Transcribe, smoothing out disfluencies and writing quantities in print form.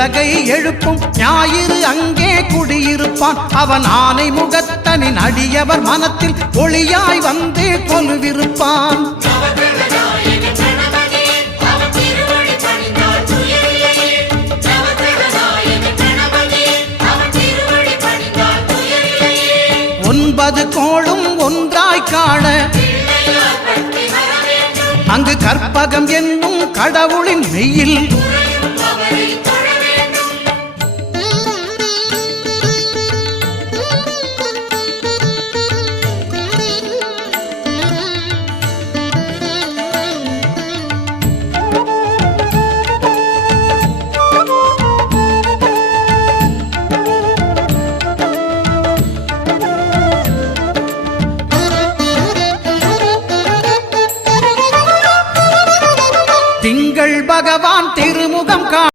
உலகை எழுப்பும் ஞாயிறு அங்கே குடியிருப்பான். அவன் ஆனை முகத்தனின் அடியவர் மனத்தில் ஒளியாய் வந்து கொலுவிருப்பான். ஒன்பது கோளும் ஒன்றாய் காண அங்கு கற்பகம் என்னும் கடவுளின் மெய்யில் திங்கள் பகவான் திரு